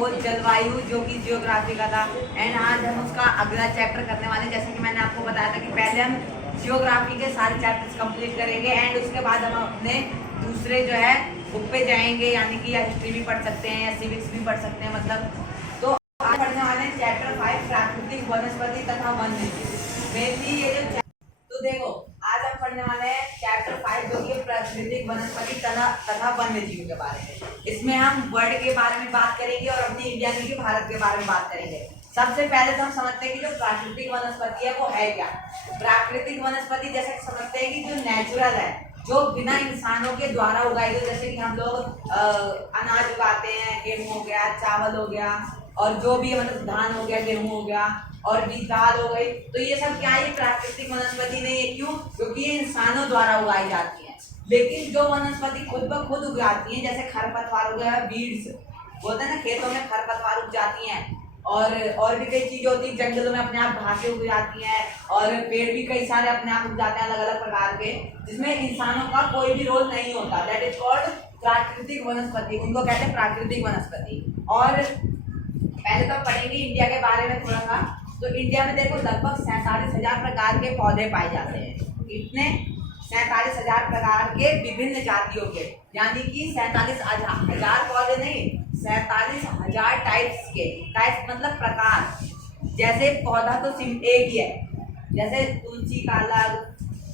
हो जलवायु, जो कि जियोग्राफी का था। एंड आज हम उसका अगला चैप्टर करने वाले हैं। जैसे कि मैंने आपको बताया था कि पहले हम जियोग्राफी के सारे चैप्टर्स कंप्लीट करेंगे एंड उसके बाद हम अपने दूसरे जो है बुक पे जाएंगे, यानी कि या हिस्ट्री भी पढ़ सकते हैं या सिविक्स भी पढ़ सकते हैं मतलब। तो आज पढ़ने वाले हैं चैप्टर 5 प्राकृतिक वनस्पति तथा वन्यजीव। मेनली ये जो तो देखो आज हम पढ़ने वाले हैं चैप्टर 5 जो कि प्राकृतिक वनस्पति तथा वन्य जीव के बारे में। इसमें हम वर्ल्ड के बारे में बात करेंगे और अपनी इंडिया की भारत के बारे में बात करेंगे। सबसे पहले तो हम समझते हैं कि जो प्राकृतिक वनस्पति है वो है क्या। प्राकृतिक वनस्पति जैसे समझते हैं कि जो नेचुरल है, जो बिना इंसानों के द्वारा उगाई गई, जैसे कि हम लोग अनाज उगाते हैं, गेहूं हो गया, चावल हो गया, और जो भी मतलब धान हो गया, गेहूं हो गया, और भी दाल हो गई, तो ये सब क्या है, प्राकृतिक वनस्पति नहीं है। क्यों? क्योंकि ये इंसानों द्वारा उगाई जाती है। लेकिन जो वनस्पति खुद ब खुद उगाती है, जैसे खरपतवार हो गया, बीड्स बोलते हैं ना, खेतों में खरपतवार उग जाती हैं, और भी कई चीजें होती है, जंगलों में अपने आप घासें उग जाती हैं, और पेड़ भी कई सारे अपने आप उग जाते हैं अलग अलग प्रकार के, जिसमें इंसानों का कोई भी रोल नहीं होता। दैट इज कॉल्ड प्राकृतिक वनस्पति, उनको कहते हैं प्राकृतिक वनस्पति। और पहले तो पढ़ेंगे इंडिया के बारे में थोड़ा सा। तो इंडिया में देखो लगभग 47,000 प्रकार के पौधे पाए जाते हैं। कितने? 47,000 प्रकार के विभिन्न जातियों के, यानी कि 47,000 पौधे नहीं, 47,000 टाइप्स के। टाइप्स मतलब प्रकार। जैसे पौधा तो सिर्फ एक ही है, जैसे तुलसी का अलग,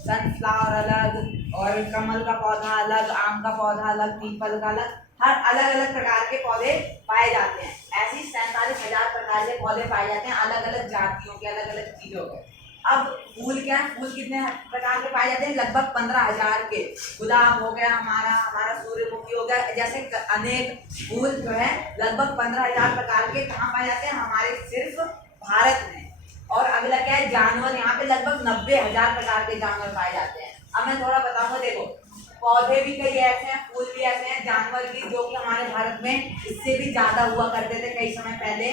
सनफ्लावर अलग, और कमल का पौधा अलग, आम का पौधा अलग, पीपल का अलग, हर अलग अलग प्रकार के पौधे पाए जाते हैं। ऐसी 47,000 प्रकार के पौधे पाए जाते हैं अलग अलग जातियों के, अलग अलग चीजों के। अब फूल क्या है? फूल कितने प्रकार के पाए जाते हैं? लगभग 15,000 के। गुलाब हो गया, हमारा सूर्यमुखी हो गया, जैसे अनेक फूल जो है लगभग 15,000 प्रकार के कहाँ पाए जाते हैं? हमारे सिर्फ भारत में। और अगला क्या है? जानवर। यहाँ पे लगभग 90,000 प्रकार के जानवर पाए जाते हैं। अब मैं थोड़ा बताऊंगा। देखो पौधे भी कई ऐसे हैं, फूल भी ऐसे हैं, जानवर भी, जो कि हमारे भारत में इससे भी ज्यादा हुआ करते थे कई समय पहले,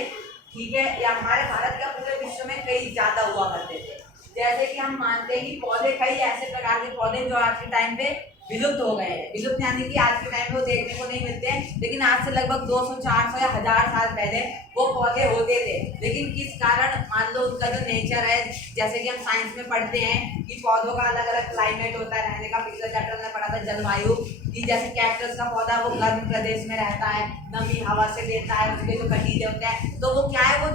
ठीक है, या हमारे भारत का पूरे विश्व में कई ज्यादा हुआ करते थे। जैसे कि हम मानते हैं कि पौधे कई ऐसे प्रकार के पौधे जो आज के टाइम पे विलुप्त हो गए हैं। विलुप्त यानी कि आज के टाइम पे वो देखने को नहीं मिलते हैं, लेकिन आज से लगभग 200, 400 या 1000 साल पहले वो पौधे होते थे। लेकिन किस कारण, मान लो उनका जो नेचर है, जैसे कि हम साइंस में पढ़ते हैं कि पौधों का अलग अलग क्लाइमेट होता है रहने का। पिछले चैप्टर में पढ़ा था जलवायु कि जैसे कैक्टस का पौधा वो गर्म प्रदेश में रहता है, नमी हवा से लेता है, उसके जो कटीले होते हैं, तो वो क्या है, वो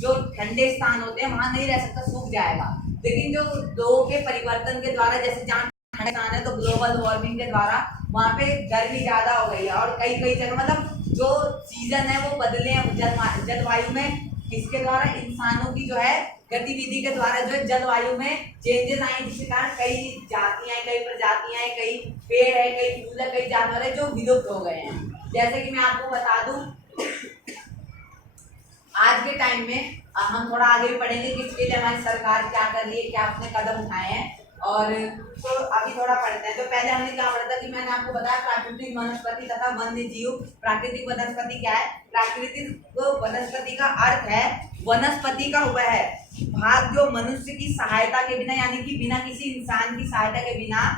जो ठंडे स्थान होते हैं वहां नहीं रह सकता, सूख जाएगा। लेकिन जो लोगों के परिवर्तन के द्वारा, जैसे जहाँ ठंडा है तो ग्लोबल वार्मिंग के द्वारा वहाँ पे गर्मी ज्यादा हो गई है, और कई कई जगह मतलब जो सीजन है वो बदले हैं जलवायु में। किसके द्वारा? इंसानों की जो है गतिविधि के द्वारा जो है जलवायु में चेंजेस आए, जिसके कारण कई जातियां, कई प्रजातियां, कई पेड़ है, कई फूल है, कई जानवर है जो विलुप्त हो गए हैं। जैसे कि मैं आपको बता दूं, आज के टाइम में हम थोड़ा आगे भी पढ़ेंगे कि इसके लिए हमारी सरकार क्या कर रही है, क्या अपने कदम उठाए हैं। और तो अभी थोड़ा पढ़ते हैं। तो पहले हमने क्या पढ़ा था कि मैंने आपको बताया प्राकृतिक वनस्पति तथा वन्य जीव। प्राकृतिक वनस्पति क्या है? प्राकृतिक वनस्पति का अर्थ है वनस्पति का वह भाग जो मनुष्य की सहायता के बिना, यानी कि बिना किसी इंसान की सहायता के बिना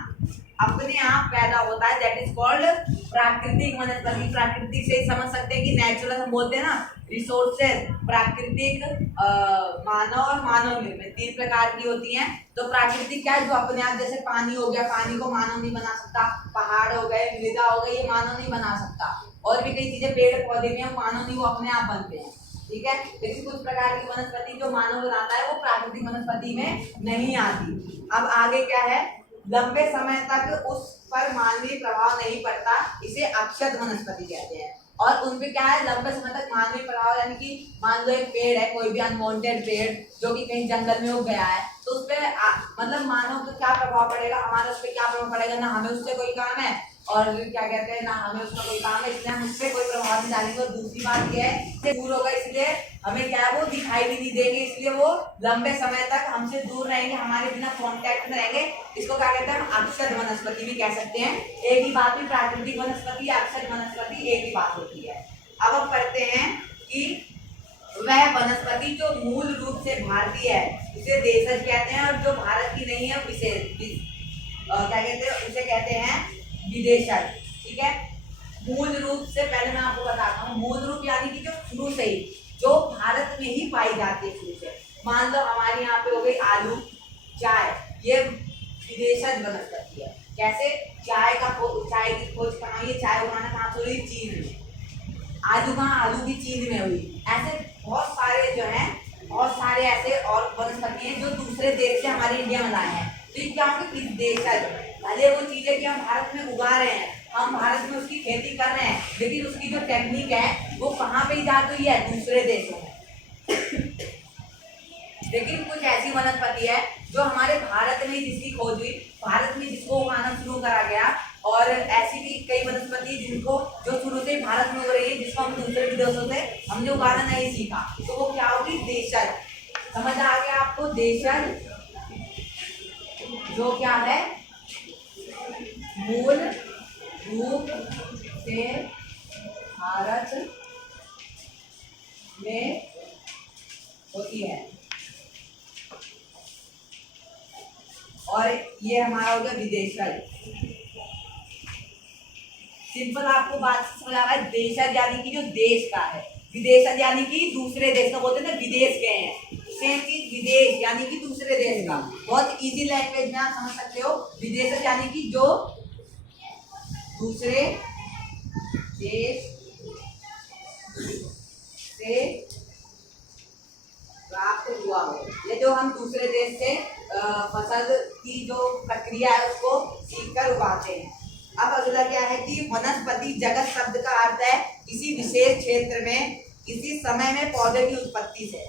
अपने आप पैदा होता है। दैट इज कॉल्ड प्राकृतिक वनस्पति। प्राकृतिक से समझ सकते हैं कि नेचुरल हम बोलते हैं ना, रिसोर्सेज। प्राकृतिक, मानव और मानव निर्मित, 3 प्रकार की होती हैं। तो प्राकृतिक क्या है? जो अपने आप, जैसे पानी हो गया, पानी को मानव नहीं बना सकता। पहाड़ हो गए, मृदा हो गई, ये मानव नहीं बना सकता। और भी कई चीजें, पेड़ पौधे भी हैं, मानव नहीं, वो अपने आप बनते हैं, ठीक है। लेकिन कुछ प्रकार की वनस्पति जो मानव बनाता है वो प्राकृतिक वनस्पति में नहीं आती। अब आगे क्या है? लंबे समय तक उस पर मानवीय प्रभाव नहीं पड़ता, इसे अक्षत वनस्पति कहते हैं। और उनपे क्या है? लंबे समय तक मानवीय प्रभाव, यानी कि मान लो एक पेड़ है, कोई भी अनवांटेड पेड़ जो कि कहीं जंगल में उग गया है, तो उस पर मतलब मानव को क्या प्रभाव पड़ेगा, हमारा उस पर क्या प्रभाव पड़ेगा? ना हमें उससे कोई काम है, और क्या कहते हैं, ना हमें उसका कोई काम है, इसलिए हम उससे कोई प्रभाव नहीं डालेंगे। और दूसरी बात यह है, दूर होगा, इसलिए हमें क्या है, वो दिखाई भी नहीं देंगे, इसलिए वो लंबे समय तक हमसे दूर रहेंगे, हमारे बिना कांटेक्ट में रहेंगे। इसको क्या कहते हैं? हम अक्षत वनस्पति भी कह सकते हैं। एक ही बात भी, प्राकृतिक वनस्पति या अक्षत वनस्पति एक ही बात होती है। अब हम पढ़ते हैं कि वह वनस्पति जो मूल रूप से भारतीय है उसे देशज कहते हैं, और जो भारत की नहीं है उसे क्या कहते हैं? उसे कहते हैं विदेशज, ठीक है। मूल रूप से पहले मैं आपको बताता हूँ, मूल रूप यानी कि जो शुरू से ही जो भारत में ही पाई जाती है शुरू से। मान लो हमारे यहाँ पे हो गई आलू, चाय, ये विदेशज वनस्पति है। कैसे? चाय की खोज कहाँ हुई? चाय उगाना कहाँ से हुई? चीन में। आलू कहाँ? आलू भी चीन में हुई। ऐसे बहुत सारे जो है, बहुत सारे ऐसे और वनस्पति हैं जो दूसरे देश से हमारे इंडिया में लाए हैं। तो ये क्या होगी? विदेशज। भले वो चीजें कि हम भारत में उगा रहे हैं, हम भारत में उसकी खेती कर रहे हैं, लेकिन उसकी जो टेक्निक है वो कहाँ पे इजाद हुई है? दूसरे देशों में। लेकिन कुछ ऐसी वनस्पति है जो हमारे भारत में जिसकी खोज हुई, भारत में जिसको उगाना शुरू करा गया, और ऐसी भी कई वनस्पति जिनको जो शुरू से भारत में हो रही है, जिसको हम दूसरे विदेशों से हमने उगाना नहीं सीखा, तो वो क्या होगी? देशज। समझ आ गया आपको? देशज जो क्या है? मूल रूप से भारत में होती है। और ये हमारा हो गया विदेशज। सिंपल आपको बात समझ आ रहा है? देशज यानी कि जो देश का है, विदेशज यानी कि दूसरे देश का, बोलते हैं विदेश गए हैं। सेम चीज विदेश यानी कि दूसरे देश का। बहुत इजी लैंग्वेज में आप समझ सकते हो। विदेशज यानी कि जो दूसरे देश से प्राप्त हुआ हो। ये जो हम दूसरे देश से फसल की जो प्रक्रिया है उसको सीखकर उगाते हैं। अब अगला क्या है कि वनस्पति जगत शब्द का अर्थ है किसी विशेष क्षेत्र में किसी समय में पौधे की उत्पत्ति से।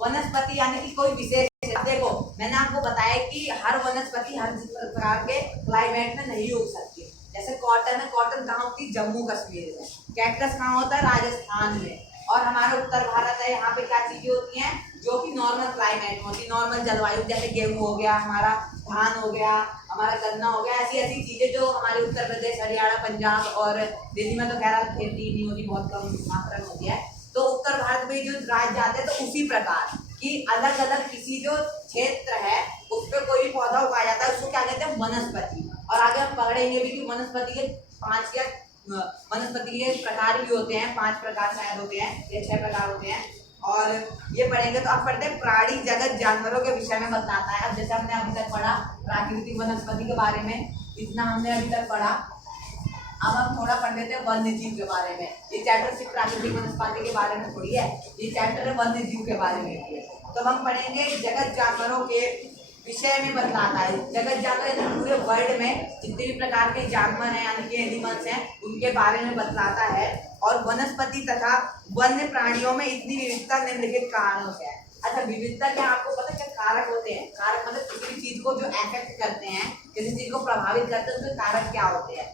वनस्पति यानी कि कोई विशेष, देखो मैंने आपको बताया कि हर वनस्पति हर प्रकार के क्लाइमेट में नहीं उग सकती। जैसे कॉटन है, कॉटन कहाँ होती है? जम्मू कश्मीर में। कैक्टस कहाँ होता है? राजस्थान में। और हमारा उत्तर भारत है, यहाँ पे क्या चीजें होती हैं जो कि नॉर्मल क्लाइमेट में होती, नॉर्मल जलवायु, जैसे गेहूं हो गया, हमारा धान हो गया, हमारा गन्ना हो गया, ऐसी ऐसी चीजें जो हमारे उत्तर प्रदेश, हरियाणा, पंजाब और दिल्ली में तो खैर खेती नहीं होती, बहुत कम मात्रा में होती है। तो उत्तर भारत में जो राज्य जाते हैं तो उसी प्रकार कि अलग अलग किसी जो क्षेत्र है उस पर कोई भी पौधा उगाया जाता है, उसको क्या कहते हैं? वनस्पति। और आगे हम पकड़ेंगे भी कि वनस्पति के 5 या वनस्पति के प्रकार भी होते हैं, 5 प्रकार शायद होते हैं या 6 प्रकार होते हैं। और ये पढ़ेंगे तो अब पढ़ते हैं प्राणी जगत जानवरों के विषय में बताता है। अब जैसे हमने अभी तक पढ़ा प्राकृतिक वनस्पति के बारे में, इतना हमने अभी तक पढ़ा। अब हम थोड़ा पढ़ लेते हैं वन्य जीव के बारे में। ये चैप्टर सिर्फ प्राकृतिक वनस्पति के बारे में थोड़ी है, ये चैप्टर है वन्य जीव के बारे में। तो हम पढ़ेंगे जगत जानवरों के विषय में बतलाता है। जगत जानवर पूरे वर्ल्ड में जितने भी प्रकार के जानवर हैं यानी कि एनिमल्स हैं उनके बारे में बतलाता है। और वनस्पति तथा वन्य प्राणियों में इतनी विविधता निम्नलिखित कारणों से है। अच्छा, विविधता क्या आपको पता है? क्या कारक होते हैं? कारक मतलब किसी भी चीज को जो इफेक्ट करते हैं, किसी चीज को प्रभावित करते हैं, उसके कारक क्या होते हैं?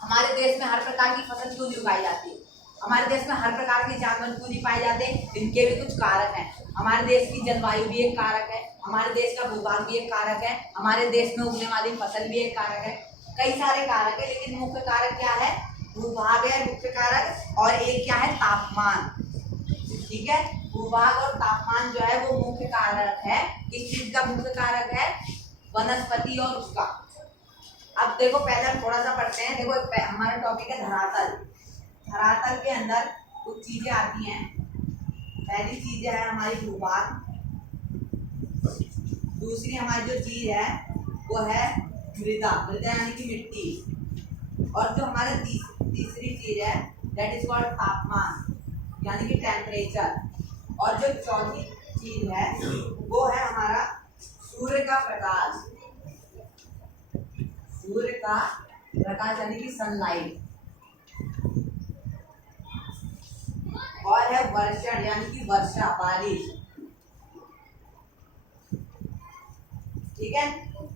हमारे देश में हर प्रकार की फसल क्यों नहीं उगाई जाती? हमारे देश में हर प्रकार के जानवर क्यों नहीं पाए जाते? इनके भी कुछ कारक हैं। हमारे देश की जलवायु भी एक कारक है, हमारे देश का भूभाग भी एक कारक है, हमारे देश में उगने वाली फसल भी एक कारक है। कई सारे कारक है, लेकिन मुख्य कारक क्या है? भूभाग है मुख्य कारक, और एक क्या है? तापमान। ठीक है, भूभाग और तापमान जो है वो मुख्य कारक है। किस चीज का मुख्य कारक है? वनस्पति और उसका। अब देखो पहले हम थोड़ा सा पढ़ते हैं। देखो हमारा टॉपिक है धरातल। धरातल के अंदर कुछ चीजें आती हैं। पहली चीज है हमारी भूभाग, दूसरी हमारी जो चीज है वो है मृदा, मृदा यानी कि मिट्टी, और जो हमारा तीसरी चीज है दैट इज कॉल्ड तापमान यानी कि टेम्परेचर, और जो चौथी चीज है वो है हमारा सूर्य का प्रकाश, सूर्य का प्रकाश यानी कि सनलाइट, और है वर्षण यानी कि वर्षा, बारिश। ठीक है,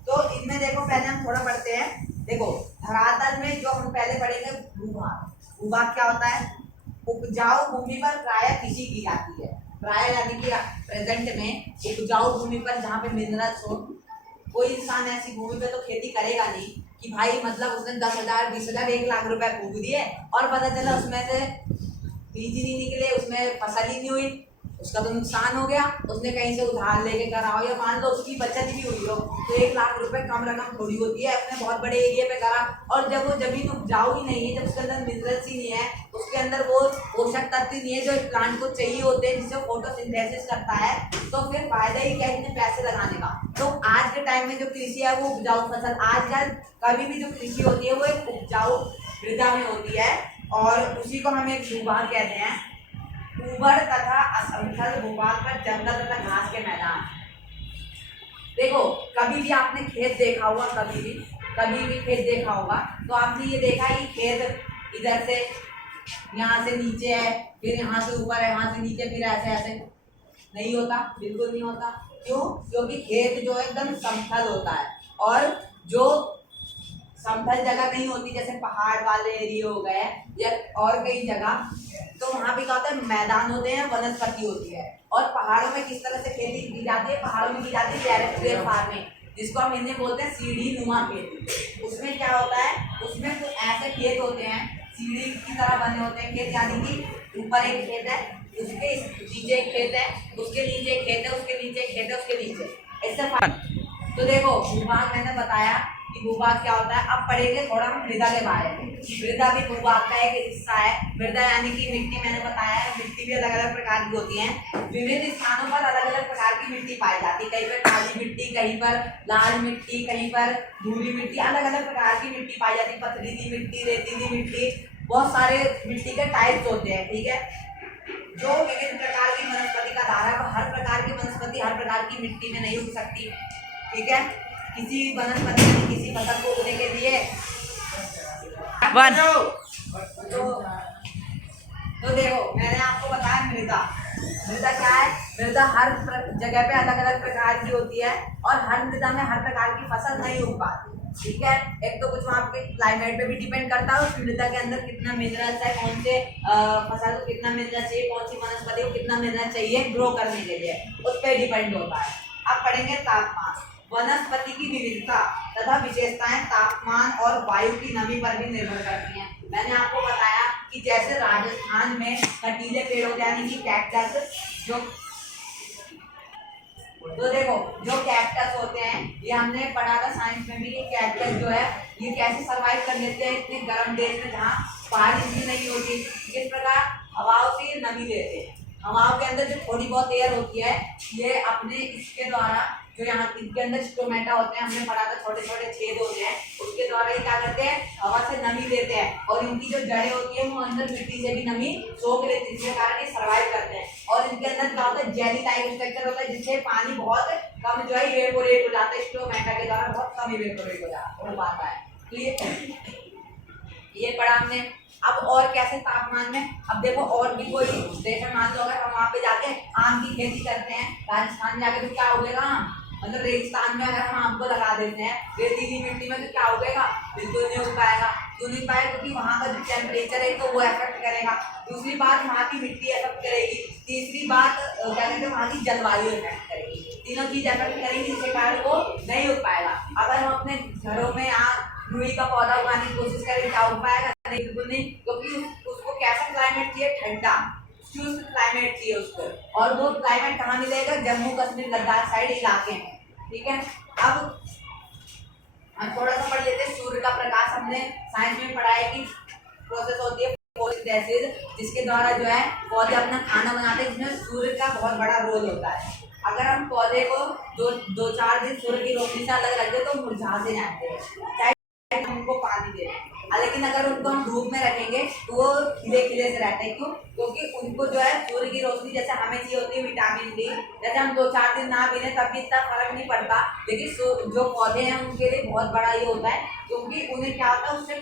तो इनमें देखो पहले हम थोड़ा पढ़ते हैं। देखो धरातल में जो हम पहले पढ़ेंगे भूभाग। भूभाग क्या होता है? उपजाऊ भूमि पर प्रायः कृषि की जाती है। प्रायः यानी कि प्रेजेंट में उपजाऊ भूमि पर जहाँ पे मिनरल्स हो। कोई इंसान ऐसी भूमि पे तो खेती करेगा नहीं कि भाई मतलब उसने 10,000 20,000 1 लाख रुपए फूक दिए और पता चला उसमें से बीज नहीं निकले, उसमें फसल ही नहीं हुई, उसका तो नुकसान हो गया, उसने कहीं से उधार लेके करा हो, या मान लो उसकी बचत भी हुई हो, तो 1 लाख रुपए कम रकम थोड़ी होती है। अपने बहुत बड़े एरिया पे करा और जब वो जमीन उपजाऊ ही नहीं है, जब उसके अंदर मिनरल्स ही नहीं है, उसके अंदर वो पोषक तत्व नहीं है जो प्लांट को चाहिए होते हैं, जिससे फोटोसिंथेसिस करता है, तो फिर फायदा ही क्या इतने पैसे लगाने का। तो आज के टाइम में जो कृषि है वो उपजाऊ फसल, आजकल कभी भी जो कृषि होती है वो एक उपजाऊ मृदा में होती है, और उसी को हम एक भूभाग कहते हैं। उबड़ तथा असंख्य भूभाग पर जंगल तथा घास के मैदान। देखो कभी भी आपने खेत देखा होगा, कभी भी खेत देखा होगा, तो आपने ये देखा है कि खेत इधर से यहाँ से नीचे है, फिर यहाँ से ऊपर है, यहाँ से नीचे, फिर ऐसे ऐसे नहीं होता, बिल्कुल नहीं होता। क्यों? क्योंकि खेत जो है एकदम समतल होता है, और जो समतल जगह नहीं होती जैसे पहाड़ वाले एरिया हो गए या और कई जगह, तो वहाँ पे क्या होता है, मैदान होते हैं, वनस्पति होती है। और पहाड़ों में किस तरह से खेती की जाती है, पहाड़ों में की जाती है टेरेस्ट्रियल फार्मिंग, जिसको हम हिंदी में बोलते हैं सीढ़ी नुमा खेती। उसमें क्या होता है, उसमें कुछ ऐसे खेत होते हैं सीढ़ी की तरह बने होते हैं खेत, यानी कि ऊपर एक खेत है, उसके नीचे एक खेत है, उसके नीचे एक खेत है, उसके नीचे एक खेत है, उसके नीचे ऐसे। तो देखो भूभाग मैंने बताया कि भूभाग क्या होता है। अब पढ़ेंगे थोड़ा हम मृदा के बारे में। मृदा भी भूभाग का एक हिस्सा है। मृदा यानी कि मिट्टी, मैंने बताया है मिट्टी भी अलग अलग प्रकार की होती है। विभिन्न स्थानों पर अलग अलग प्रकार की मिट्टी पाई जाती है, कहीं पर काली मिट्टी, कहीं पर लाल मिट्टी, कहीं पर भूरी मिट्टी, अलग अलग प्रकार की मिट्टी पाई जाती है। पथरीली मिट्टी, रेतीली मिट्टी, बहुत सारे मिट्टी के टाइप्स होते हैं, ठीक है। जो विभिन्न प्रकार की वनस्पति का धारा, हर प्रकार की वनस्पति हर प्रकार की मिट्टी में नहीं उग सकती, ठीक है। किसी वनस्पति की किसी फसल को उगने के लिए तो देखो मैंने आपको बताया मृदा क्या है। मृदा हर जगह पे अलग अलग प्रकार की होती है, और हर मृदा में हर प्रकार की फसल नहीं उग पाती, ठीक है। एक तो कुछ वहाँ पे क्लाइमेट पे भी डिपेंड करता है, उस मृदा के अंदर कितना मिनरल्स है, कौन से फसल को कितना मिनरल चाहिए, कौन सी वनस्पति को कितना मिनरल चाहिए ग्रो करने के लिए, उस पर डिपेंड होता है। अब पढ़ेंगे तापमान। वनस्पति की विविधता तथा विशेषताएं तापमान और वायु की नमी पर भी निर्भर करती हैं। मैंने आपको बताया कि जैसे राजस्थान में कटीले पेड़ होते हैं, यानी कि कैक्टस, जो तो देखो जो कैक्टस होते हैं, ये हमने पढ़ा था साइंस में भी, कि कैक्टस जो है ये कैसे सर्वाइव कर लेते हैं इतने गर्म देश में जहाँ बारिश भी नहीं होती। किस प्रकार? हवाओं से ये नमी लेते हैं। हवाओं के अंदर जो थोड़ी बहुत एयर होती है, ये अपने इसके द्वारा, जो यहाँ इनके अंदर स्टोमेटा होते हैं, हमने पढ़ा था छोटे छोटे छेद होते हैं, उसके द्वारा ये क्या करते हैं, हवा से नमी लेते हैं, और इनकी जो जड़ें होती है वो अंदर मिट्टी से भी नमी सोख लेती है, जिसके कारण ये सर्वाइव करते हैं। और इनके अंदर क्या होता है, जेली टाइप स्ट्रक्चर होता है, जिससे पानी बहुत कम जो है इवेपोरेट हो जाता है, स्टोमेटा के द्वारा बहुत कम इवेपोरेट हो पाता है। तो ये पढ़ा हमने। अब और कैसे तापमान में, अब देखो और भी कोई देश में, मान लो अगर हम वहाँ पे जाके आम की खेती करते हैं, राजस्थान में जाके तो क्या उगेगा, मतलब रेगिस्तान में अगर हम आम को लगा देते हैं रेतीली मिट्टी में, तो क्या उगेगा? बिल्कुल नहीं उग पाएगा। क्यों नहीं पाएगा? क्योंकि वहाँ का जो टेम्परेचर है तो वो इफेक्ट करेगा। दूसरी बात, वहाँ की मिट्टी इफेक्ट करेगी। तीसरी बात क्या कहते हैं, वहाँ की जलवायु इफेक्ट करेगी। तीनों चीज इफेक्ट करेगी, जिसके कारण वो नहीं उग पाएगा। अगर हम अपने घरों में रुई का पौधा उगाने की कोशिश करें, क्या उग पाएगा? नहीं, बिल्कुल नहीं, क्योंकि उसको कैसा क्लाइमेट चाहिए? ठंडा शुष्क क्लाइमेट चाहिए उसको, और वो क्लाइमेट कहाँ मिलेगा? जम्मू कश्मीर लद्दाख साइड इलाके में, ठीक है। अब हम थोड़ा सा पढ़ लेते हैं सूर्य का प्रकाश। हमने साइंस में पढ़ा है कि प्रोसेस होती है फोटोसिंथेसिस, जिसके द्वारा जो है पौधे अपना खाना बनाते हैं, जिसमें सूर्य का बहुत बड़ा रोल होता है। अगर हम पौधे को दो चार दिन सूर्य की रोशनी से अलग रख दे तो मुरझा से जाते हैं, चाहे हम उनको पानी दे। लेकिन अगर उनको हम धूप में रखेंगे तो वो खिले खिले से रहते हैं। क्यों? क्योंकि उनको जो है सूर्य की रोशनी जैसे हमें चाहिए होती है विटामिन डी, जैसे हम 2-4 दिन ना पीने तब भी इतना फर्क नहीं पड़ता, लेकिन जो पौधे हैं उनके लिए बहुत बड़ा ये होता है, क्योंकि उन्हें क्या होता है, उससे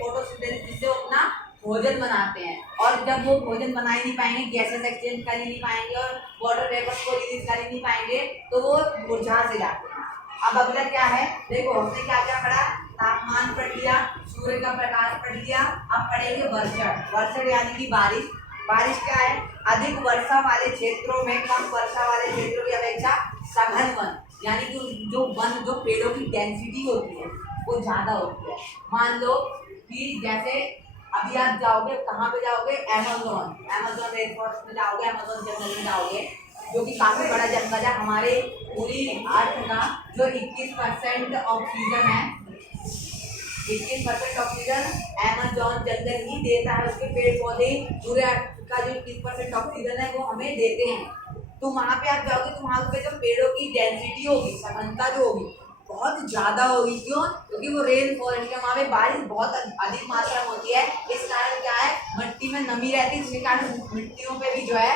फोटोसिंथेसिस, जिससे वो अपना भोजन बनाते हैं। और जब वो भोजन बना ही नहीं पाएंगे, गैसेस एक्सचेंज कर ही नहीं पाएंगे और वाटर वेपर को रिलीज कर ही नहीं पाएंगे, तो वो मुरझा से जाते हैं। अब अगला क्या है, देखो हमने क्या क्या पढ़ा, तापमान पढ़ लिया, सूर्य का प्रकाश पढ़ लिया। अब पढ़ेंगे वर्षण। वर्षण यानी कि बारिश। बारिश क्या है? अधिक वर्षा वाले क्षेत्रों में कम वर्षा वाले क्षेत्रों की अपेक्षा सघन वन, यानी कि जो पेड़ों की डेंसिटी होती है वो ज्यादा होती है। मान लो कि जैसे अभी आप जाओगे कहाँ पे जाओगे, अमेज़न रेन फॉरेस्ट में जाओगे, अमेज़न जंगल में जाओगे, जो कि काफी बड़ा जंगल है। हमारे पूरी अर्थ का जो 21% ऑक्सीजन है, 21% ऑक्सीजन अमेज़न जंगल ही देता है। उसके पेड़ पौधे पूरे अर्थ का जो 21% ऑक्सीजन है वो हमें देते हैं। तो वहाँ पे आप जाओगे तो वहाँ पे जो पेड़ों की डेंसिटी होगी, सघनता जो होगी बहुत ज्यादा होगी। क्यों? क्योंकि वो रेन फॉरेस्ट है, वहाँ पे बारिश बहुत अधिक मात्रा में होती है। इस कारण क्या है, मिट्टी में नमी रहती है, जिसके कारण मिट्टियों पे भी जो है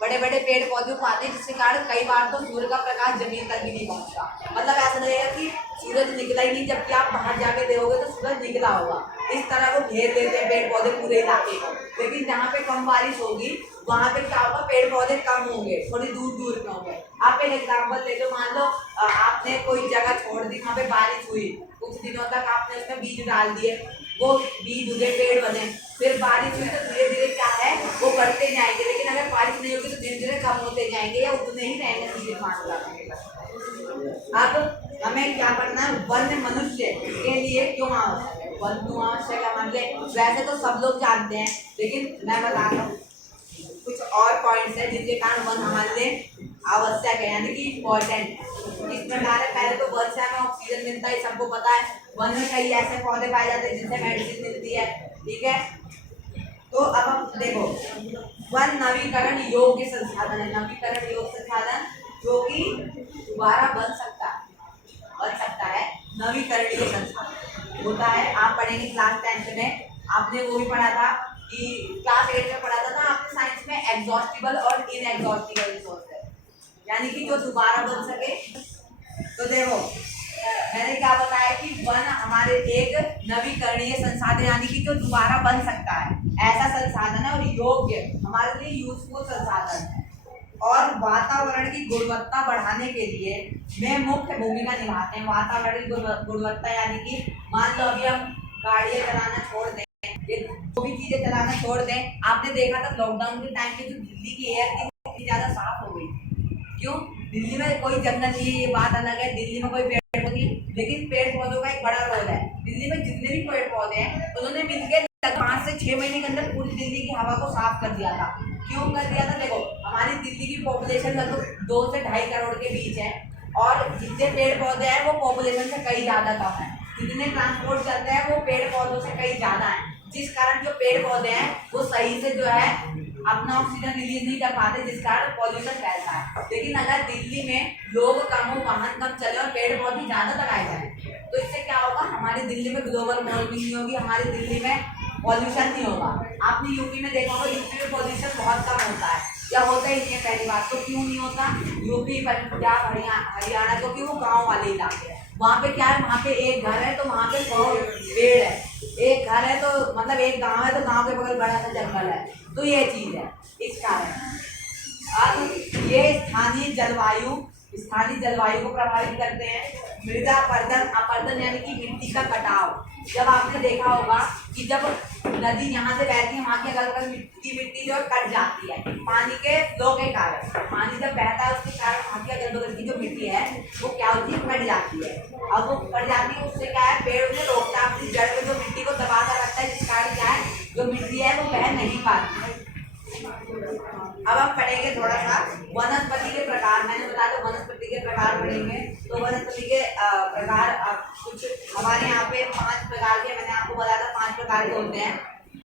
बड़े बड़े पेड़ पौधे को आते हैं, जिसके कारण कई बार तो सूर्य का प्रकाश जमीन तक भी नहीं पहुंचता। मतलब ऐसा लगेगा कि सूरज निकला ही नहीं, जबकि आप बाहर जाके देखोगे तो सूरज निकला होगा। इस तरह वो घेर लेते हैं पेड़ पौधे पूरे इलाके को। लेकिन जहाँ पे कम बारिश होगी वहाँ पे क्या होगा, पेड़ पौधे कम होंगे, थोड़ी दूर दूर में होंगे। आप एक एग्जाम्पल ले लो, मान लो आपने कोई जगह छोड़ दी, वहाँ पे बारिश हुई, कुछ दिनों तक आपने उसमें बीज डाल दिए, वो बीज उगे, पेड़ बने, फिर बारिश हुई तो धीरे धीरे क्या है वो बढ़ते जाएंगे। लेकिन अगर बारिश नहीं होगी तो धीरे धीरे कम होते जाएंगे या उतने ही रहेंगे सीधे मात्रा में। अब हमें क्या करना है, वन मनुष्य के लिए क्यों आवश्यक है, वन क्यों आवश्यक है। मान ले वैसे तो सब लोग जानते हैं, लेकिन मैं बताता हूँ कुछ और पॉइंट्स है जिनके कारण वन हमारे लिए आवश्यक है, यानी कि इम्पोर्टेंट है। इस प्रकार है, पहले तो वन से हमें ऑक्सीजन मिलता है, सबको पता है। वन में कई ऐसे पौधे पाए जाते हैं जिनसे मेडिसिन मिलती है, ठीक है। तो अब हम देखो, वन नवीकरण योग्य संसाधन है, नवीकरण योग्य संसाधन जो कि दोबारा बन सकता है, नवीकरणीय संसाधन होता है। आप पढ़ेंगे क्लास 10 में, आपने वो भी पढ़ा था कि क्लास 8 में पढ़ा था ना आपने साइंस में, एग्जॉस्टिबल और इनएग्जॉस्टिबल रिसोर्सेज, यानी कि जो दोबारा बन सके। तो देखो मैंने क्या बताया कि वन हमारे एक नवीकरणीय संसाधन, यानी कि जो दोबारा बन सकता है ऐसा संसाधन है, और योग्य हमारे लिए यूजफुल संसाधन है, और वातावरण की गुणवत्ता बढ़ाने के लिए में मुख्य भूमिका निभाते हैं। वातावरण की गुणवत्ता यानी कि मान लो अभी हम गाड़ियां चलाना छोड़ दें, जो भी चीजें चलाना छोड़ दें, आपने देखा था लॉकडाउन के टाइम पे जो दिल्ली की एयर थी कितनी ज्यादा साफ हो गई। क्यों? दिल्ली में कोई जंगल नहीं है, ये बात अलग है, दिल्ली में कोई पेड़ पौधे नहीं, लेकिन पेड़ पौधों का एक बड़ा रोल है। दिल्ली में जितने भी पेड़ पौधे हैं उन्होंने मिलकर 5 से 6 महीने के अंदर पूरी दिल्ली की हवा को साफ कर दिया था। क्यों कर दिया था? देखो हमारी दिल्ली की पॉपुलेशन लगभग 2 से 2.5 करोड़ के बीच है, और जितने पेड़ पौधे हैं वो पॉपुलेशन से कई ज्यादा कम है। जितने ट्रांसपोर्ट चलते हैं वो पेड़ पौधों से कई ज्यादा है, जिस कारण जो पेड़ पौधे हैं वो सही से जो है अपना ऑक्सीजन रिलीज नहीं कर पाते, जिस कारण पॉल्यूशन फैलता है। लेकिन अगर दिल्ली में लोग कम हो, वाहन कम चले और पेड़ पौधे ज्यादा लगाए जाए तो इससे क्या होगा, हमारी दिल्ली में ग्लोबल वार्मिंग नहीं होगी, हमारी दिल्ली में पॉल्यूशन नहीं होगा। आपने यूपी में देखा होगा, यूपी में पॉल्यूशन बहुत कम होता है या होता ही नहीं है। पहली बात तो क्यों नहीं होता, यूपी पंजाब हरियाणा, क्योंकि वो गाँव वाले इलाके हैं। वहाँ पे क्या है, वहाँ पे एक घर है तो वहाँ पे 100 पेड़ है, एक घर है तो मतलब एक गांव है तो गांव के बगल बड़ा सा जंगल है। तो ये चीज है इस कारण। अब ये स्थानीय जलवायु को प्रभावित करते हैं। मृदा अपर्दन, अपर्दन यानी कि मिट्टी का कटाव। जब आपने देखा होगा कि जब नदी यहाँ से बहती है, वहाँ की अगल बगल मिट्टी जो कट जाती है पानी के फ्लो के कारण। पानी जब बहता है उसके कारण वहाँ की अगल बगल की जो मिट्टी है वो क्या होती है, कट जाती है। अब वो कट जाती है, उससे क्या है, पेड़ उन्हें रोकता है, अपनी जड़ में जो मिट्टी को दबा कर रखता है, जिस कारण क्या है जो मिट्टी है वो बह नहीं पाती है। अब हम पढ़ेंगे थोड़ा सा वनस्पति के प्रकार। मैंने बताया था वनस्पति के प्रकार पढ़ेंगे, तो वनस्पति के प्रकार कुछ हमारे यहाँ पे 5 प्रकार के, मैंने आपको बताया था 5 प्रकार के होते हैं।